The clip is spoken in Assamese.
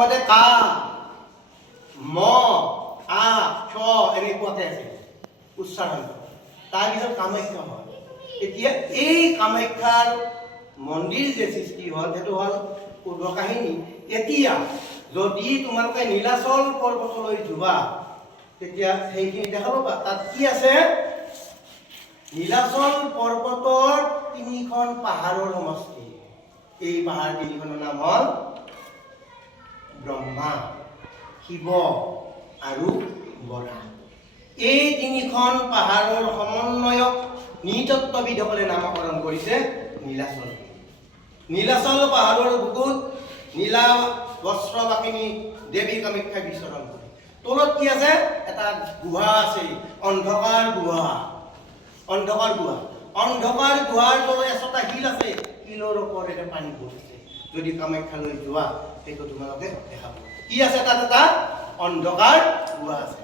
মতে কা ম আ খ এনেকুৱাকে আছে উচ্চাৰণ। তাৰপিছত কামাখ্যা হ'ল। এতিয়া এই কামাখ্যাৰ মন্দিৰ যে সৃষ্টি হ'ল সেইটো হ'ল পূৰ্ব কাহিনী। এতিয়া যদি তোমালোকে নীলাচল পৰ্বতলৈ যোৱা তেতিয়া সেইখিনি দেখা পাবা। তাত কি আছে? নীলাচল পৰ্বতৰ 3খন পাহাৰৰ সমষ্টি। এই পাহাৰ 3খনৰ নাম হ'ল ব্ৰহ্মা, শিৱ আৰু বৰাহ। এই 3খন পাহাৰৰ সমন্বয়ক নৃতত্ত্ববিদসকলে নামকৰণ কৰিছে নীলাচল। নীলাচল পাহাৰৰ বুকুত নীলা বস্ত্ৰবাসিনী দেৱী কামাখ্যা বিচৰণ কৰে। তলত কি আছে? এটা গুহা আছে, অন্ধকাৰ গুহা। অন্ধকাৰ গুহা। অন্ধকাৰ গুহাৰ তলত এচটা শিল আছে, শিলৰ ওপৰেৰে পানী বহিছে। যদি কামাখ্যালৈ যোৱা সেইটো তোমালোকে দেখা পাবা। কি আছে তাত? এটা অন্ধকাৰ গুহা আছে।